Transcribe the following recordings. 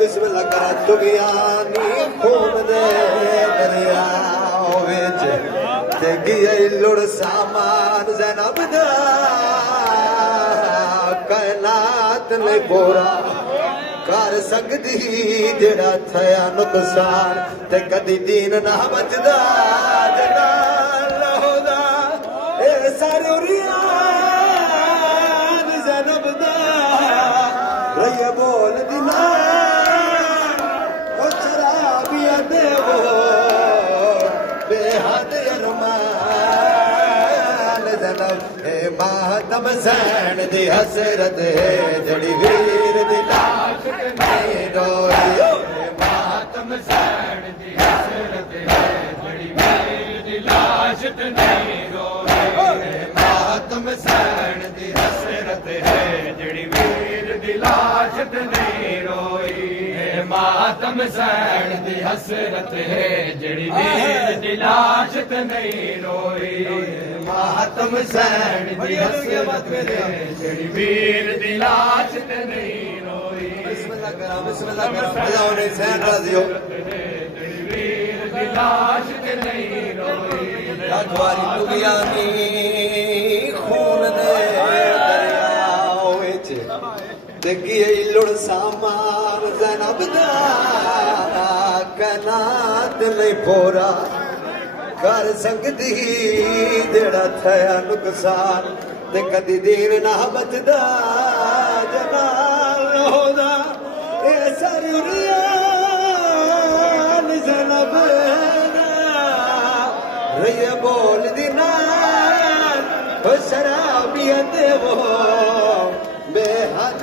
बिस्मिल्लाह करा दुनियानी खून दे दरिया विच ते गई लुड़ सामान ज़ैनब दा कायनात ने पूरा कर सकदी जेड़ा थया नुकसान ते कदी दीन ना बचदा जना लहोदा ए सारे उरियान ज़ैनब दा रहिया बोल दिना मातम सैन दी हसरत है जड़ी वीर दी लाश नहीं रोई मातम सैन दी हसरत है जड़ी वीर दी लाश नहीं रोई मातम सैन दी हसरत है जड़ी वीर दी लाश नहीं रोई मातम सैन दी हसरत है जड़ी वीर दी लाश नहीं रोई मातम सैन दी हसरत है जड़ी वीर दी लाश नहीं रोई बिस्मिल्लाह करा अल्लाह ने सैन राज़ी हो जड़ी वीर दी लाश नहीं रोई राजवारी दुनियानी खून दे दरिया विच ते गई लुड़ सामान ज़ैनब दा कायनात नहीं पूरा कर सकदी जेड़ा थया नुकसान ते कदी दीन ना बचदा जना लहोदा ए सारी उरियान ज़ैनब दा रहिया बोल दिना ओ शराबिया दे वो बेहद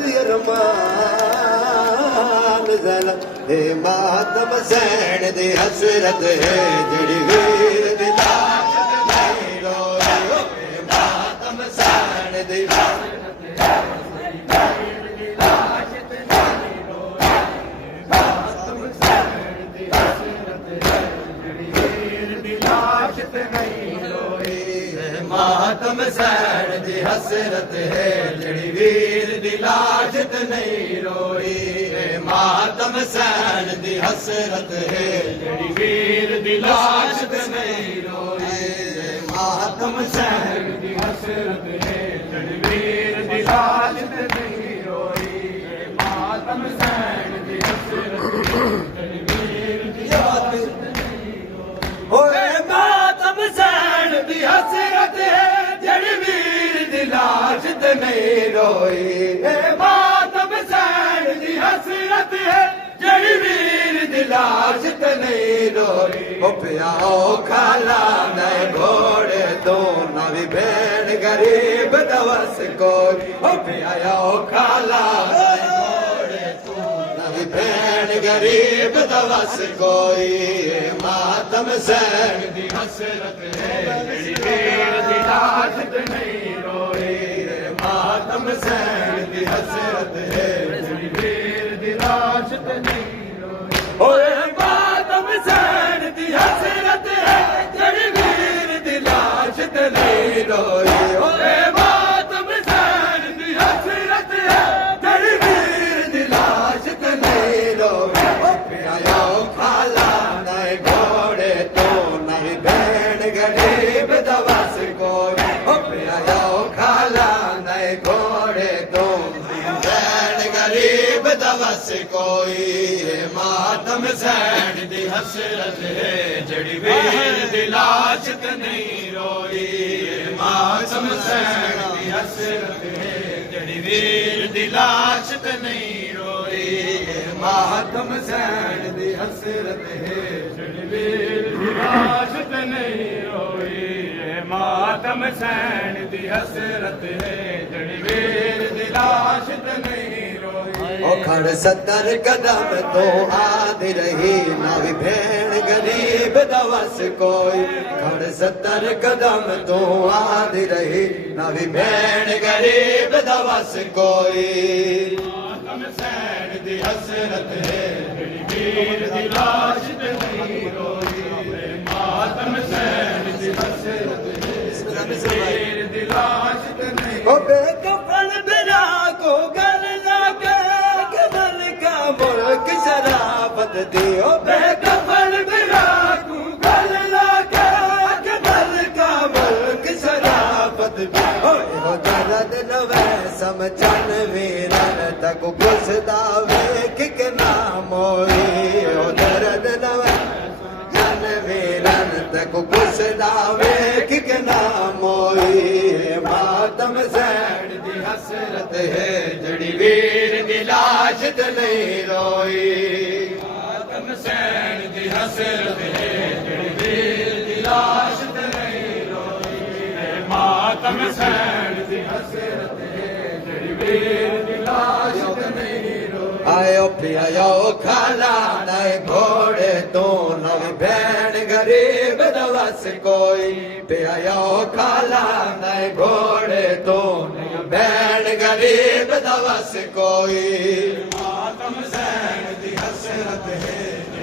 अरमान ज़ैनब हे मातम सैन दी हसरत है जड़ी वीर दी लाश नहीं रोई मातम सैन दी हसरत है जड़ी वीर दी लाश नहीं रोई मातम सैन दी हसरत है जड़ी वीर दी लाश नहीं रोई मातम सैन दी हसरत है जड़ी वीर दी लाश नहीं रोई मातम सैन दी हसरत है जड़ी वीर दी लाश नहीं रोई मातम सैन दी हसरत है जड़ी वीर दी लाश नहीं रोई मातम सैन दी हसरत है जड़ी वीर दी लाश नहीं रोई ओए मातम सैन दी हसरत है जड़ी वीर दी लाश नहीं रोई मातम सैन दी हसरत है जड़ी वीर दी लाश नहीं रोई ओ प्याओ खाला नए घोड़े दो नवी भेड़ गरीब दवस को ओ प्याओ खाला घोड़े दो नवी भेड़ गरीब दवस कोई मातम सैन दी हसरत है जड़ी वीर दी लाश नहीं रोई मातम सैन दी हसरत है जड़ी वीर दी लाश नहीं रोई ओए मातम सैन दी हसरत है जड़ी वीर दी लाश नहीं रोई ओए मातम सैन दी हसरत है जड़ी वीर दी लाश नहीं रोई ओ प्याओ खाला नए घोड़े तो नहीं भेड़ गरीब दवस कोई ओ प्याओ खाला नए घोड़े तो भेड़ गरीब दवस कोई मातम सैन दी हसरत है जड़ी वीर दी लाश नहीं रोई मातम सैन दी हसरत है जड़ी वीर दी लाश नहीं रोई मातम सैन दी हसरत है जड़ी वीर दी लाश नहीं रोई मातम सैन दी हसरत है जड़ी वीर दी लाश नहीं रोई ओ खड़ 70 कदम तो आद रही नवी भेड़ गरीब गरीब दा वस कोई खड़ 70 कदम तू आदी रही ना भी भेण गरीब दा वस कोई मातम सैन दी हसरत है वीर दी लाश ते नहीं रोई मातम सैन दी हसरत है वीर दी लाश ते नहीं ओ बेकफन बिना को गल लागे कमल का मुल्क शराफत दी ओ बेकफन बिना को गल लागे कमल का मुल्क शराफत दी ओ दर्द नवे समझन वीरन तक पुछदा वेख के ना मोई ओ दर्द नवे जन वीरन तक पुछदा वेख के ना मोई मातम सैन दी हसरत है जड़ी वीर दी लाश ते नहीं रोई मातम सैन दी हसरत है जड़ी वीर दी लाश ते नहीं रोई मातम सैन दी हसरत है जड़ी वीर दी लाश ते नहीं रोई आयो पिया खाला नाए घोड़े तो नव भेण गरीब दवस कोई पिया खाला नाए घोड़े तो नव भेण गरीब दवस कोई मातम सैन दी हसरत है